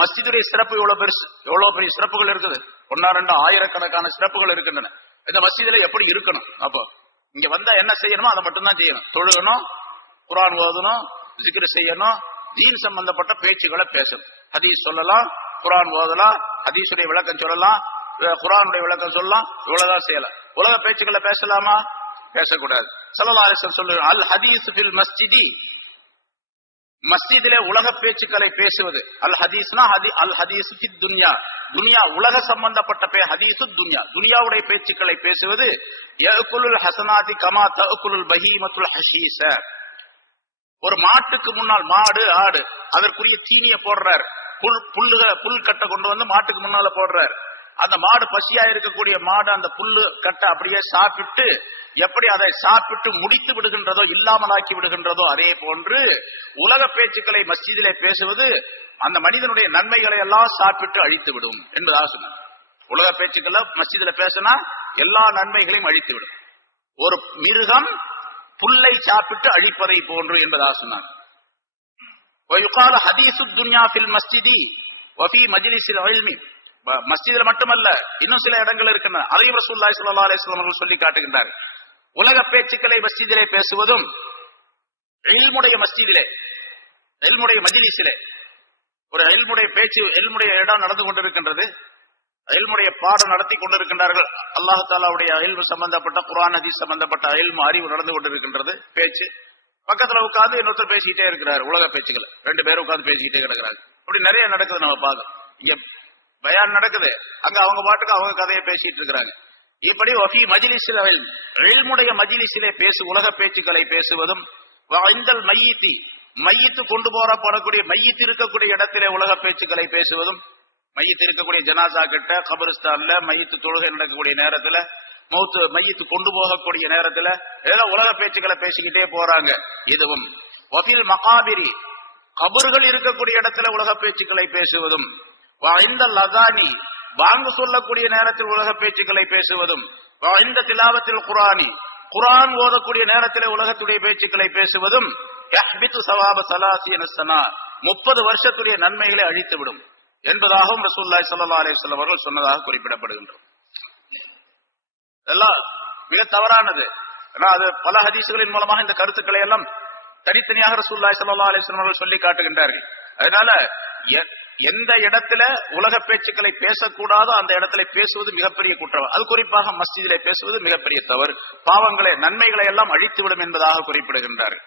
மஸ்ஜிதுடைய சிறப்பு எவ்வளவு பெரிய சிறப்புகள் இருக்குது. ஒன்னா ரெண்டு ஆயிரக்கணக்கான சிறப்புகள் இருக்கின்றன. இந்த மஸ்ஜிதுல எப்படி இருக்கணும்? அப்போ இங்க வந்தா என்ன செய்யணுமோ அதை மட்டும்தான் செய்யணும். தொழுகணும், குர்ஆன் ஓதணும், ஜிக்ர் செய்யணும், தீன் சம்பந்தப்பட்ட பேச்சுக்களை பேசணும். ஹதீஸ் சொல்லலாம், குர்ஆன் ஓதலாம், ஹதீஸுடைய விளக்கம் சொல்லலாம், குர்ஆனுடைய விளக்கம் சொல்லலாம், இவ்வளவுதான் செய்யலாம். உலக பேச்சுக்களை பேசலாமா? பேசக்கூடாது. ஸல்லல்லாஹு அலைஹி வஸல்லம் சொல்லுவாங்க, அல் ஹதீஸ் ஃபில் மஸ்ஜிதி, மஸ்ஜிதிலே உலக பேச்சுக்களை பேசுவது. அல் ஹதீஸ்னா அல் ஹதீஸ் ஃபித் துன்யா, துன்யா உலக சம்பந்தப்பட்ட ஹதீஸ் துன்யா, துன்யாவுடைய பேச்சுக்களை பேசுவது. யஅகுலுல் ஹஸனாதி கமா தஅகுலுல் பஹீமத்துல் ஹஷீஸ, ஒரு மாட்டுக்கு முன்னால் மாடு ஆடு அதற்குரிய தீனிய போடுறார், புல் கட்டை கொண்டு வந்து மாட்டுக்கு முன்னால போடுறார். அந்த மாடு பசியா இருக்கக்கூடிய மாடு அந்த புல்லு கட்டை அப்படியே சாப்பிட்டு எப்படி அதை சாப்பிட்டு முடித்து விடுகின்றதோ, இல்லாமலாக்கி விடுகின்றதோ, அதே போன்று உலக பேச்சுக்களை மஸ்ஜிதிலே பேசுவது அந்த மனிதனுடைய நன்மைகளை எல்லாம் சாப்பிட்டு அழித்து விடும் என்பதாக சொன்னார். உலக பேச்சுக்களை மஸ்ஜிதில பேசினா எல்லா நன்மைகளையும் அழித்து விடும். ஒரு மிருகம் புல்லை சாப்பிட்டு அழிப்பதை போன்று என்பதாக சொன்னார். ஹதீஸு துன்யா ஃபில் மஸ்ஜிதி வஃபி மஜ்லிஸில் இல்மி, மஸ்ஜிதில் மட்டுமல்ல இன்னும் சில இடங்கள் இருக்கின்றன. அதையும் ரசூலுல்லாஹி ஸல்லல்லாஹு அலைஹி வஸல்லம் அவர்கள் சொல்லி காட்டுகின்றார். உலக பேச்சுக்களை மஸ்ஜிதிலே பேசுவதும், இல்முடைய மஸ்ஜிதிலே, இல்முடைய மஜ்லிஸிலே, ஒரு இல்முடைய பேச்சு, இல்முடைய இடம் நடந்து கொண்டிருக்கின்றது, இல்முடைய பாடம் நடத்தி கொண்டிருக்கின்றார்கள். அல்லாஹ் தஆலாவுடைய இல்மு சம்பந்தப்பட்ட, குர்ஆன் ஹதீஸ் சம்பந்தப்பட்ட இல்மு அறிவு நடந்து கொண்டிருக்கின்றது, பேச்சு. பக்கத்துல உட்கார்ந்து இன்னொருத்தர் பேசிக்கிட்டே இருக்கிறார். உலக பேச்சுக்கள் ரெண்டு பேரும் உட்கார்ந்து பேசிக்கிட்டே கிடக்கிறாங்க. இப்படி நிறைய நடக்குது. நம்ம பார்க்கலாம். இங்க பயான் நடக்குது, அங்க அவங்க பாட்டுக்கு அவங்க கதையை பேசிட்டு இருக்கிறாங்க. இப்படி வஃபி மஜ்லிஸில் இல்முடைய மஜ்லிஸிலே உலக பேச்சுக்களை பேசுவதும், வஇந்தல் மையித்தி, மையித்து கொண்டு போறப்படக்கூடிய மையித்து இருக்கக்கூடிய இடத்திலே உலக பேச்சுக்களை பேசுவதும், மையத்து இருக்கக்கூடிய ஜனாசா கிட்ட, கபரிஸ்தான்ல மையத்து தொழுகை நடக்கக்கூடிய நேரத்துல, மையத்து கொண்டு போகக்கூடிய நேரத்துல ஏதோ உலக பேச்சுக்களை பேசிக்கிட்டே போறாங்க. இதுவும் வஃபில் மகாபிரி, கபர்கள் இருக்கக்கூடிய இடத்துல உலக பேச்சுக்களை பேசுவதும், இந்த லதானி, வாங்கு சொல்லக்கூடிய நேரத்தில் உலக பேச்சுக்களை பேசுவதும், இந்த திலாவத்தில் குர்ஆனி, குர்ஆன் ஓதக்கூடிய நேரத்தில் உலகத்துடைய பேச்சுக்களை பேசுவதும், யஹ்பிது ஸவாப 30 சனா, 30 வருஷத்துடைய நன்மைகளை அழித்துவிடும் என்பதாகவும் ரசூலுல்லாஹி ஸல்லல்லாஹு அலைஹி வஸல்லம் அவர்கள் சொன்னதாக குறிப்பிடப்படுகின்றது. இதெல்லாம் மிக தவறானது. அது பல ஹதீஸ்களின் மூலமாக இந்த கருத்துக்களை எல்லாம் தனித்தனியாக ரசூலுல்லாஹி ஸல்லல்லாஹு அலைஹி வஸல்லம் அவர்கள் சொல்லி காட்டுகின்றார்கள். அதனால எந்த இடத்துல உலக பேச்சுக்களை பேசக்கூடாதோ அந்த இடத்துல பேசுவது மிகப்பெரிய குற்றம். அது குறிப்பாக மஸ்ஜிதிலே பேசுவது மிகப்பெரிய தவறு. பாவங்களை, நன்மைகளை எல்லாம் அழித்துவிடும் என்பதாக குறிப்பிடுகின்றார்கள்.